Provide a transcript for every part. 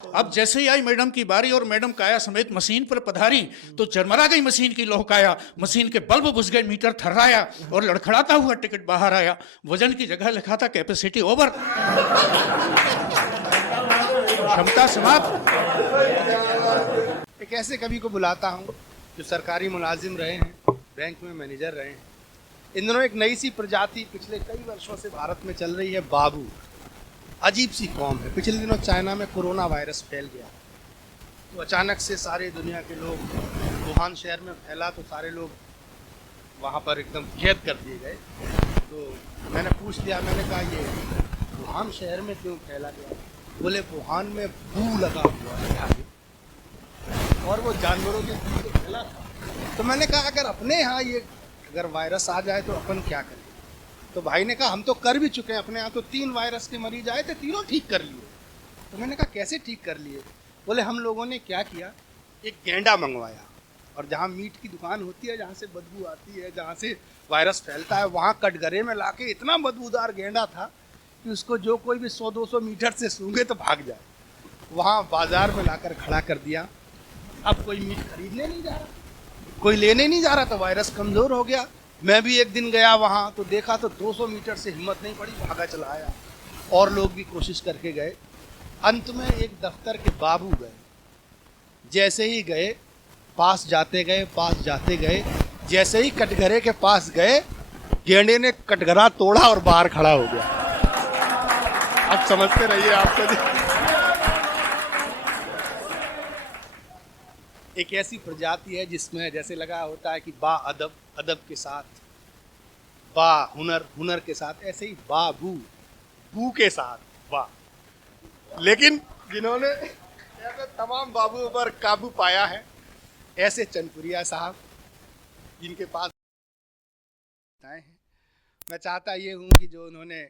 अब जैसे ही आई मैडम की बारी और मैडम काया समेत मशीन पर पधारी तो चरमरा गई मशीन की लोहकाया, मशीन के बल्ब बुझ गए, मीटर थर्राया और लड़खड़ाता हुआ टिकट बाहर आया। वजन की जगह लिखा था कैपेसिटी ओवर, क्षमता समाप्त। एक ऐसे कवि को बुलाता हूँ जो सरकारी मुलाजिम रहे हैं, बैंक में मैनेजर रहे हैं। इन दिनों एक नई सी प्रजाति पिछले कई वर्षों से भारत में चल रही है, बाबू। अजीब सी कौम है। पिछले दिनों चाइना में कोरोना वायरस फैल गया तो अचानक से सारे दुनिया के लोग, वुहान शहर में फैला तो सारे लोग वहाँ पर एकदम कैद कर दिए गए। तो मैंने पूछ लिया, मैंने कहा ये वुहान शहर में क्यों फैला गया? बोले वुहान में बू लगा हुआ है और वो जानवरों के बू से फैला था। तो मैंने कहा अगर अपने यहाँ ये अगर वायरस आ जाए तो अपन क्या करें? तो भाई ने कहा हम तो कर भी चुके हैं, अपने यहाँ तो 3 वायरस के मरीज आए थे, तीनों ठीक कर लिए। तो मैंने कहा कैसे ठीक कर लिए? बोले हम लोगों ने क्या किया, एक गैंडा मंगवाया और जहाँ मीट की दुकान होती है, जहाँ से बदबू आती है, जहाँ से वायरस फैलता है, वहाँ कटघरे में लाके इतना बदबूदार गैंडा था कि उसको जो कोई भी 100-200 मीटर से सूंघे तो भाग जाए। वहाँ बाजार में लाकर खड़ा कर दिया। अब कोई मीट खरीदने नहीं जा रहा, कोई लेने नहीं जा रहा, तो वायरस कमज़ोर हो गया। मैं भी एक दिन गया वहाँ तो देखा तो 200 मीटर से हिम्मत नहीं पड़ी, भागा चला आया। और लोग भी कोशिश करके गए। अंत में एक दफ्तर के बाबू गए। जैसे ही गए, पास जाते गए, जैसे ही कटघरे के पास गए, गेंडे ने कटघरा तोड़ा और बाहर खड़ा हो गया। अब समझते रहिए आपको। एक ऐसी प्रजाति है जिसमें जैसे लगा होता है कि बा अदब, अदब के साथ बा हुनर, हुनर के साथ, ऐसे ही बा बू, बू के साथ बा। लेकिन जिन्होंने ऐसे तमाम बाबुओं पर काबू पाया है, ऐसे चनपुरिया साहब, जिनके पास कविताएं हैं। मैं चाहता ये हूँ कि जो उन्होंने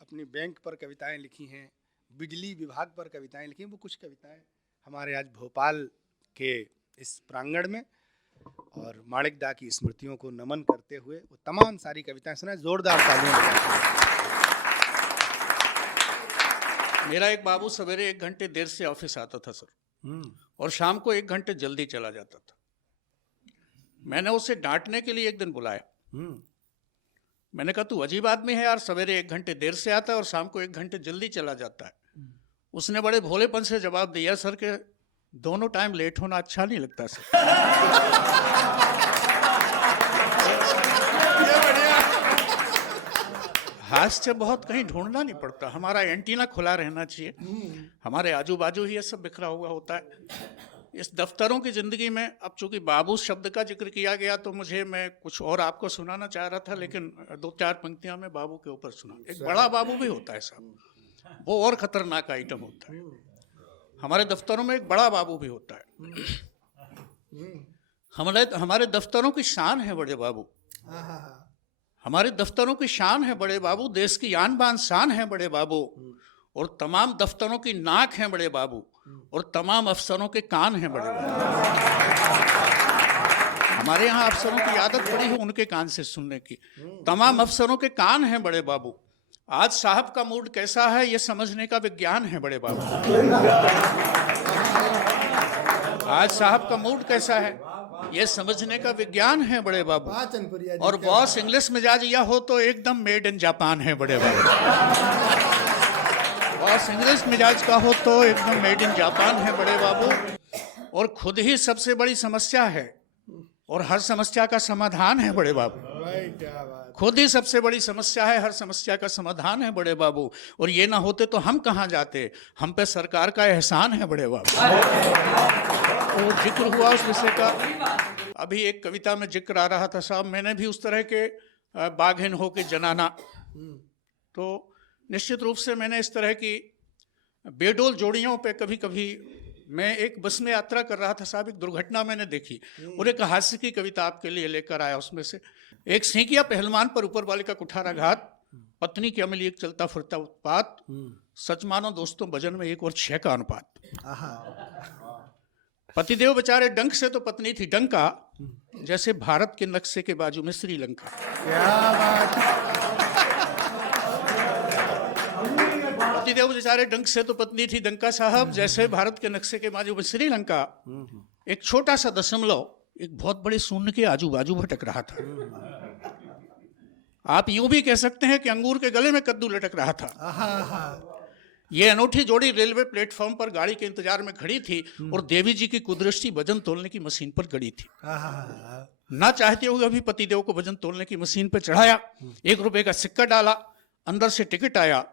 अपनी बैंक पर कविताएं लिखी हैं, बिजली विभाग पर कविताएं लिखी हैं, वो कुछ कविताएं हमारे आज भोपाल के इस प्रांगण में और माणिक दा की स्मृतियों को नमन करते हुए वो तमाम सारी कविताएं सुनाए। जोरदार तालियां। मेरा एक बाबू सवेरे 1 घंटे देर से ऑफिस आता था सर, और शाम को 1 घंटे जल्दी चला जाता था। मैंने उसे डांटने के लिए एक दिन बुलाया। मैंने कहा तू अजीब आदमी है यार, सवेरे 1 घंटे देर से आता है और शाम को 1 घंटे जल्दी चला जाता है। उसने बड़े भोलेपन से जवाब दिया, सर के दोनों टाइम लेट होना अच्छा नहीं लगता सर। हास्य बहुत कहीं ढूंढना नहीं पड़ता, हमारा एंटीना खुला रहना चाहिए। हमारे आजू बाजू ही ये सब बिखरा हुआ होता है। इस दफ्तरों की जिंदगी में अब चूंकि बाबू शब्द का जिक्र किया गया तो मैं कुछ और आपको सुनाना चाह रहा था, लेकिन 2-4 पंक्तियां मैं बाबू के ऊपर सुना। एक बड़ा बाबू भी होता है साहब, वो और खतरनाक आइटम होता है। हमारे दफ्तरों में एक बड़ा बाबू भी होता है। हमारे दफ्तरों की शान है बड़े बाबू, हमारे दफ्तरों की शान है बड़े बाबू, देश की आन बान शान है बड़े बाबू, और तमाम दफ्तरों की नाक है बड़े बाबू, और तमाम अफसरों के कान हैं बड़े बाबू। हमारे यहाँ अफसरों की आदत पड़ी है उनके कान से सुनने की। तमाम अफसरों के कान हैं बड़े बाबू। आज साहब का मूड कैसा है ये समझने का विज्ञान है बड़े बाबू। आज साहब का मूड कैसा है ये समझने का विज्ञान है बड़े बाबू। और बॉस इंग्लिश मिजाज या हो तो एकदम मेड इन जापान है बड़े बाबू। बॉस इंग्लिश मिजाज का हो तो एकदम मेड इन जापान है बड़े बाबू। और खुद ही सबसे बड़ी समस्या है और हर समस्या का समाधान है बड़े बाबू। खुद ही सबसे बड़ी समस्या है, हर समस्या का समाधान है बड़े बाबू। और ये ना होते तो हम कहाँ जाते, हम पे सरकार का एहसान है बड़े बाबू। तो जिक्र हुआ उस विषय का, अभी एक कविता में जिक्र आ रहा था साहब, मैंने भी उस तरह के बाघिन हो के जनाना, तो निश्चित रूप से मैंने इस तरह की बेडोल जोड़ियों पे कभी कभी, मैं एक बस में यात्रा कर रहा था साहब, एक दुर्घटना मैंने देखी और एक हास्य की कविता आपके लिए लेकर आया। उसमें से एक सींकिया पहलवान पर ऊपर वाले का कुठाराघात, पत्नी के अमल एक चलता फिरता उत्पात, सच मानो दोस्तों भजन में 1 और 6 का अनुपात। पतिदेव बेचारे डंक से तो पत्नी थी डंका, जैसे भारत के नक्शे के बाजू में श्रीलंका। क्या बात। पतिदेव बेचारे डंक से तो पत्नी थी डंका साहब, जैसे भारत के नक्शे के बाजू में श्रीलंका एक छोटा सा दशमलव एक बहुत बड़े शून्य के आजू बाजू भटक रहा था। आप यूं भी कह सकते हैं कि अंगूर के गले में कद्दू लटक रहा था। ये अनूठी जोड़ी रेलवे प्लेटफॉर्म पर गाड़ी के इंतजार में खड़ी थी और देवी जी की कुदृष्टि वजन तोलने की मशीन पर गड़ी थी। ना चाहते हुए भी पतिदेव को वजन तोलने की मशीन पर चढ़ाया, 1 रुपए का सिक्का डाला, अंदर से टिकट आया,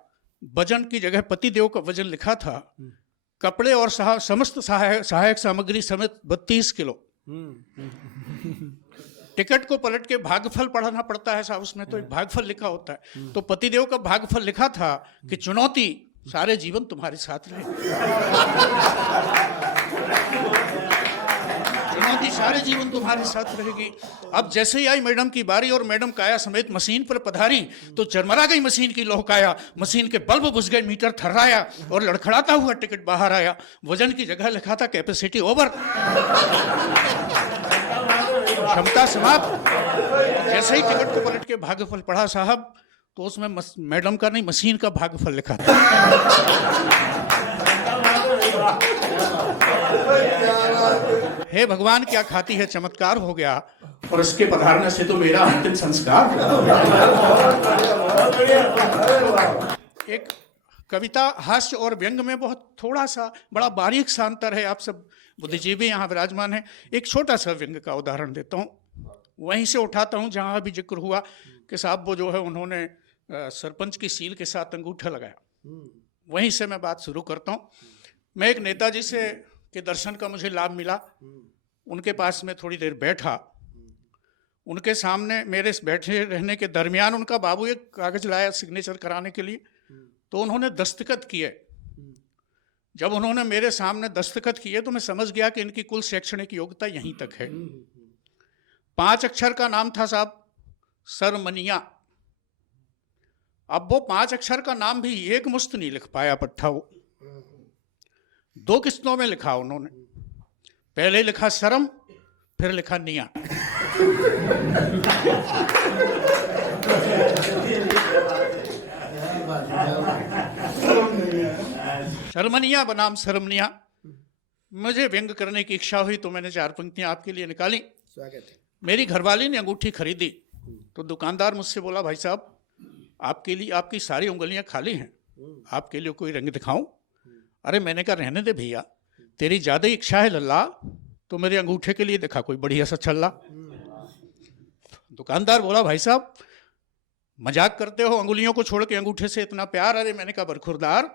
वजन की जगह पतिदेव का वजन लिखा था, कपड़े और समस्त सहायक सामग्री समेत 32 किलो। टिकट को पलट के भागफल पढ़ाना पड़ता है साहब, उसमें तो एक भागफल लिखा होता है। तो पतिदेव का भागफल लिखा था कि चुनौती सारे जीवन तुम्हारे साथ रहेगी, चुनौती सारे जीवन तुम्हारे साथ रहेगी। अब जैसे ही आई मैडम की बारी और मैडम काया समेत मशीन पर पधारी तो चरमरा गई मशीन की लोह काया, मशीन के बल्ब बुझ गए, मीटर थर्राया और लड़खड़ाता हुआ टिकट बाहर आया। वजन की जगह लिखा था कैपेसिटी ओवर, क्षमता समाप्त। जैसे ही टिकट को पलट के भाग्यफल पढ़ा साहब तो उसमें मैडम का नहीं मशीन का भाग्यफल लिखा था। हे भगवान, क्या खाती है, चमत्कार हो गया और इसके पधारने से तो मेरा अंतिम संस्कार। एक कविता हास्य और व्यंग में बहुत थोड़ा सा बड़ा बारीक सा अंतर है। आप सब बुद्धिजीवी यहाँ विराजमान हैं। एक छोटा सा व्यंग का उदाहरण देता हूँ, वहीं से उठाता हूँ जहाँ अभी जिक्र हुआ कि साहब वो जो है उन्होंने सरपंच की सील के साथ अंगूठा लगाया, वहीं से मैं बात शुरू करता हूँ। मैं एक नेताजी से के दर्शन का मुझे लाभ मिला, उनके पास में थोड़ी देर बैठा, उनके सामने मेरे बैठे रहने के दरमियान उनका बाबू एक कागज लाया सिग्नेचर कराने के लिए, तो उन्होंने दस्तखत किए। जब उन्होंने मेरे सामने दस्तखत किए तो मैं समझ गया कि इनकी कुल शैक्षणिक योग्यता यहीं तक है। 5 अक्षर का नाम था साहब सरमनिया। अब वो 5 अक्षर का नाम भी एक मुश्त नहीं लिख पाया पट्टा, वो 2 किस्तों में लिखा उन्होंने। पहले लिखा शर्म, फिर लिखा निया। शर्मनिया बनाम शर्मनिया। मुझे व्यंग करने की इच्छा हुई तो मैंने 4 पंक्तियां आपके लिए निकाली। मेरी घरवाली ने अंगूठी खरीदी तो दुकानदार मुझसे बोला, भाई साहब आपके लिए आपकी सारी उंगलियां खाली हैं, आपके लिए कोई रंग दिखाऊं? अरे मैंने कहा रहने दे भैया, तेरी ज्यादा इच्छा है लल्ला तो मेरे अंगूठे के लिए दिखा कोई बढ़िया सा छल्ला। दुकानदार बोला, भाई साहब मजाक करते हो, अंगुलियों को छोड़ के अंगूठे से इतना प्यार? अरे मैंने कहा बरखुरदार,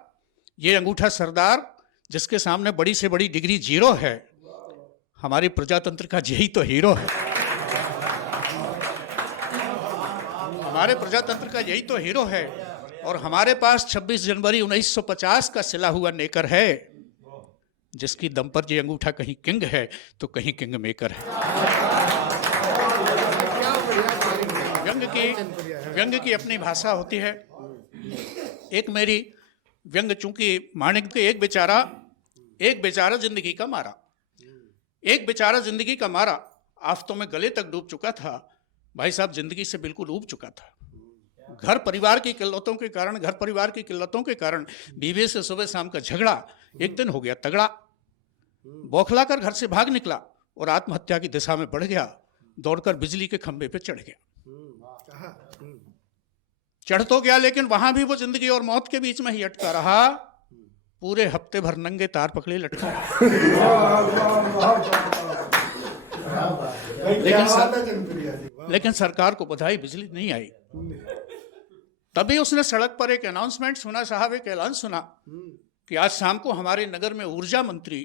ये अंगूठा सरदार जिसके सामने बड़ी से बड़ी डिग्री 0 है, हमारे प्रजातंत्र का यही तो हीरो है। हमारे प्रजातंत्र का यही तो हीरो है। और हमारे पास 26 जनवरी 1950 का सिला हुआ नेकर है, जिसकी दम पर ये अंगूठा कहीं किंग है तो कहीं किंग मेकर है। व्यंग की अपनी भाषा होती है। एक मेरी व्यंग, चूंकि माणिक के एक बेचारा जिंदगी का मारा, एक बेचारा जिंदगी का मारा आफतों में गले तक डूब चुका था। भाई साहब जिंदगी से बिल्कुल ऊब चुका था। घर परिवार की किल्लतों के कारण बीवी से सुबह शाम का झगड़ा एक दिन हो गया तगड़ा। बौखला कर घर से भाग निकला और आत्महत्या की दिशा में बढ़ गया, दौड़कर बिजली के खंभे पे चढ़ गया। चढ़ तो गया लेकिन वहां भी वो जिंदगी और मौत के बीच में ही अटका रहा। पूरे हफ्ते भर नंगे तार पकड़े लटका। लेकिन सरकार को बधाई, बिजली नहीं आई। तभी उसने सड़क पर एक अनाउंसमेंट सुना साहब, एक ऐलान सुना कि आज शाम को हमारे नगर में ऊर्जा मंत्री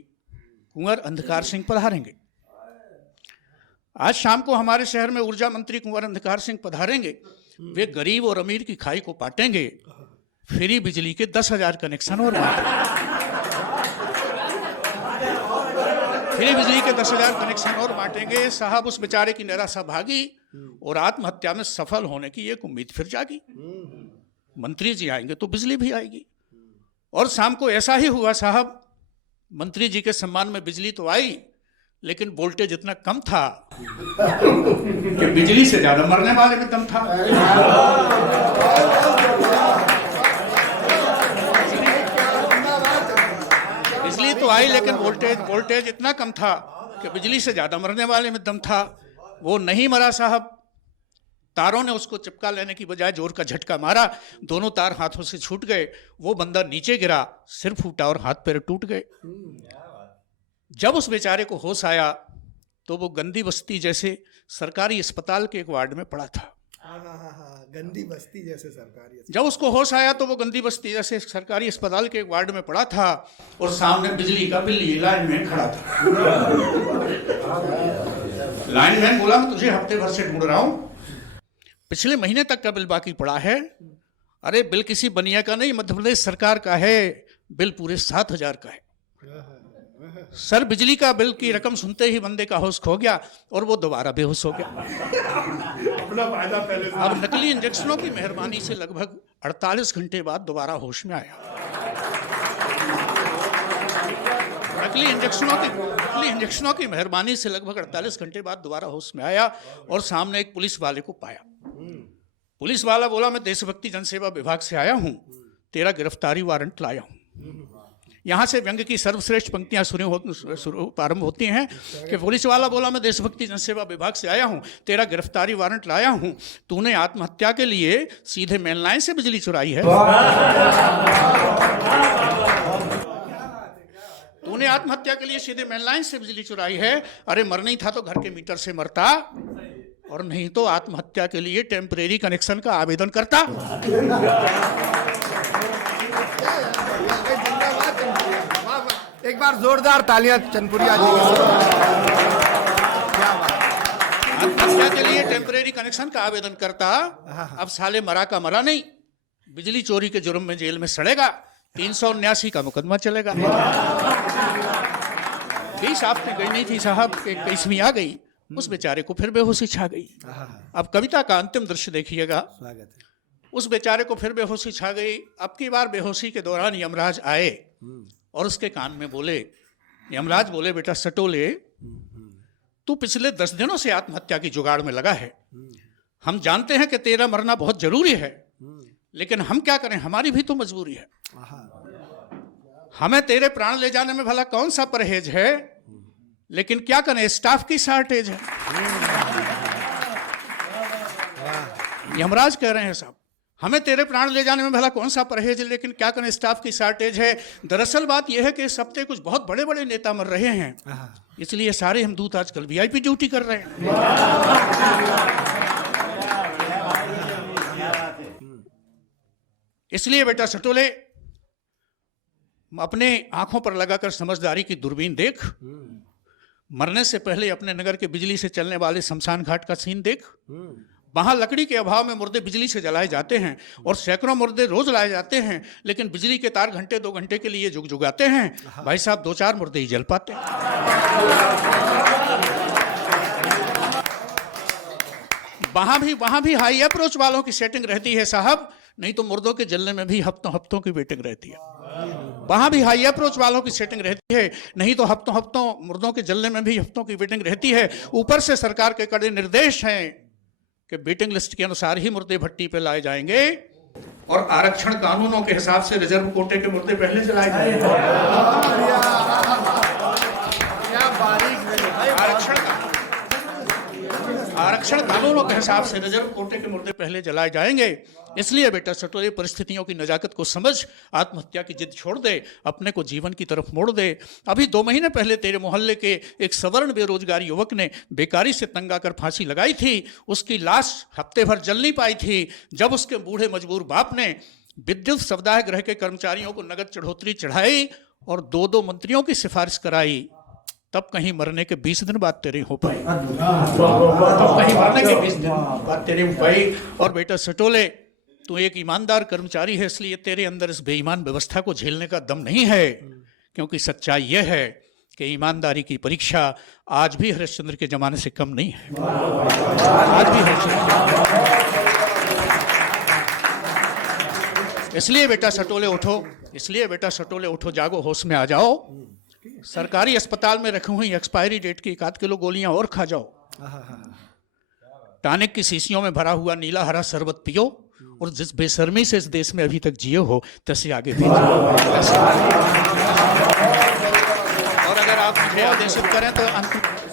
कुंवर अंधकार सिंह पधारेंगे। आज शाम को हमारे शहर में ऊर्जा मंत्री कुंवर अंधकार सिंह पधारेंगे। वे गरीब और अमीर की खाई को पाटेंगे, फ्री बिजली के 10,000 कनेक्शन और फ्री बिजली के 10,000 कनेक्शन और बांटेंगे। साहब उस बेचारे की निराशा भागी और आत्महत्या में सफल होने की एक उम्मीद फिर जागी। मंत्री जी आएंगे तो बिजली भी आएगी। और शाम को ऐसा ही हुआ साहब, मंत्री जी के सम्मान में बिजली तो आई, लेकिन वोल्टेज इतना कम था कि बिजली से ज्यादा मरने वाले में दम था। तो आई, लेकिन वोल्टेज इतना कम था कि बिजली से ज्यादा मरने वाले में दम था। वो नहीं मरा साहब, तारों ने उसको चिपका लेने की बजाय जोर का झटका मारा, दोनों तार हाथों से छूट गए, वो बंदा नीचे गिरा, सिर फूटा और हाथ पैर टूट गए। जब उस बेचारे को होश आया तो वो गंदी बस्ती जैसे सरकारी अस्पताल के एक वार्ड में पड़ा था। गंदी बस्ती जैसे सरकारी। जब उसको होश आया तो वो गंदी बस्ती जैसे सरकारी अस्पताल के एक वार्ड में पड़ा था और सामने बिजली का बिल लिए लाइनमैन खड़ा था। लाइनमैन बोला, मैं तुझे हफ्ते भर से ढूंढ रहा हूं, पिछले महीने तक का बिल बाकी पड़ा है। अरे बिल किसी बनिया का नहीं, मध्य प्रदेश सरकार का है, बिल पूरे 7,000 का है। सर, बिजली का बिल की रकम सुनते ही बंदे का होश खो गया और वो दोबारा बेहोश हो गया। अपना फायदा पहले से। अब नकली इंजेक्शनों की मेहरबानी से लगभग 48 घंटे बाद दोबारा होश में आया। नकली इंजेक्शनों की मेहरबानी से लगभग 48 घंटे बाद दोबारा होश में आया और सामने एक पुलिस वाले को पाया। पुलिस वाला बोला, मैं देशभक्ति जनसेवा विभाग से आया हूं, तेरा गिरफ्तारी वारंट लाया हूं। यहाँ से व्यंग की सर्वश्रेष्ठ पंक्तियां प्रारंभ होती हैं कि पुलिस वाला बोला, मैं देशभक्ति जनसेवा विभाग से आया हूं, तेरा गिरफ्तारी वारंट लाया हूं, तूने आत्महत्या के लिए सीधे मेन लाइन से बिजली चुराई है। तूने आत्महत्या के लिए सीधे मेन लाइन से बिजली चुराई है। अरे मर नहीं था तो घर के मीटर से मरता, और नहीं तो आत्महत्या के लिए टेम्परेरी कनेक्शन का आवेदन करता। एक बार जोरदार तालियां चनपुरिया जी। आत्महत्या के लिए टेम्परेरी कनेक्शन का आवेदन करता। अब साले मरा का मरा नहीं, बिजली चोरी के जुर्म में जेल में सड़ेगा, 379 का मुकदमा चलेगा। 20 हफ्ते गई नहीं थी साहब, 21वीं आ गई, उस बेचारे को फिर बेहोशी छा गई। अब कविता का अंतिम दृश्य देखिएगा। उस बेचारे को फिर बेहोशी छा गई। अब की बार बेहोशी के दौरान यमराज आए और उसके कान में बोले, यमराज बोले, बेटा सटोले, तू पिछले 10 दिनों से आत्महत्या की जुगाड़ में लगा है। हम जानते हैं कि तेरा मरना बहुत जरूरी है, लेकिन हम क्या करें, हमारी भी तो मजबूरी है। हमें तेरे प्राण ले जाने में भला कौन सा परहेज है, लेकिन क्या करें, स्टाफ की शॉर्टेज है। यमराज कह रहे हैं साहब, हमें तेरे प्राण ले जाने में भला कौन सा परहेज है, लेकिन क्या करें, स्टाफ की शॉर्टेज है। दरअसल बात यह है कि इस हफ्ते कुछ बहुत बड़े बड़े नेता मर रहे हैं, इसलिए सारे हम दूत आजकल वीआईपी ड्यूटी कर रहे हैं। इसलिए बेटा सटोले, अपने आंखों पर लगाकर समझदारी की दूरबीन देख, मरने से पहले अपने नगर के बिजली से चलने वाले शमशान घाट का सीन देख। वहां लकड़ी के अभाव में मुर्दे बिजली से जलाए जाते हैं और सैकड़ों मुर्दे रोज लाए जाते हैं, लेकिन बिजली के तार घंटे 2 घंटे के लिए जुगजुगाते हैं। भाई साहब 2-4 मुर्दे ही जल पाते हैं। वहां भी हाई अप्रोच वालों की सेटिंग रहती है साहब, नहीं तो मुर्दों के जलने में भी हफ्तों की वेटिंग रहती है। वहां भी हाई अप्रोच वालों की सेटिंग रहती है, नहीं तो हफ्तों मुर्दों के जलने में भी हफ्तों की वेटिंग रहती है। ऊपर से सरकार के कड़े निर्देश हैं कि वेटिंग लिस्ट के अनुसार ही मुर्दे भट्टी पे लाए जाएंगे और आरक्षण कानूनों के हिसाब से रिजर्व कोटे के मुर्दे पहले जलाए जाएंगे। आरक्षण कानूनों के हिसाब से रिजर्व कोटे के मुर्दे पहले जलाए जाएंगे। इसलिए बेटा सटोले, परिस्थितियों की नजाकत को समझ, आत्महत्या की जिद छोड़ दे, अपने को जीवन की तरफ मोड़ दे। अभी 2 महीने पहले तेरे मोहल्ले के एक सवर्ण बेरोजगार युवक ने बेकारी से तंग आकर फांसी लगाई थी। उसकी लाश हफ्ते भर जल नहीं पाई थी। जब उसके बूढ़े मजबूर बाप ने विद्युत सवदाह गृह के कर्मचारियों को नगद चढ़ोतरी चढ़ाई और 2-2 मंत्रियों की सिफारिश कराई, तब कहीं मरने के 20 दिन बाद तेरी हो पाई। और बेटा सटोले, तू एक ईमानदार कर्मचारी है, इसलिए तेरे अंदर इस बेईमान व्यवस्था को झेलने का दम नहीं है, क्योंकि सच्चाई यह है कि ईमानदारी की परीक्षा आज भी हरिश्चंद्र के जमाने से कम नहीं है। आज भी हरिश्चंद्र। इसलिए बेटा सटोले उठो, जागो, होश में आ जाओ। सरकारी अस्पताल में रखी हुई एक्सपायरी डेट की 1 किलो गोलियां और खा जाओ। टॉनिक की शीशियों में भरा हुआ नीला हरा शरबत पियो और जिस बेशर्मी से इस देश में अभी तक जिए हो, तसे आगे भी आप मुझे आदेशित करें तो अंत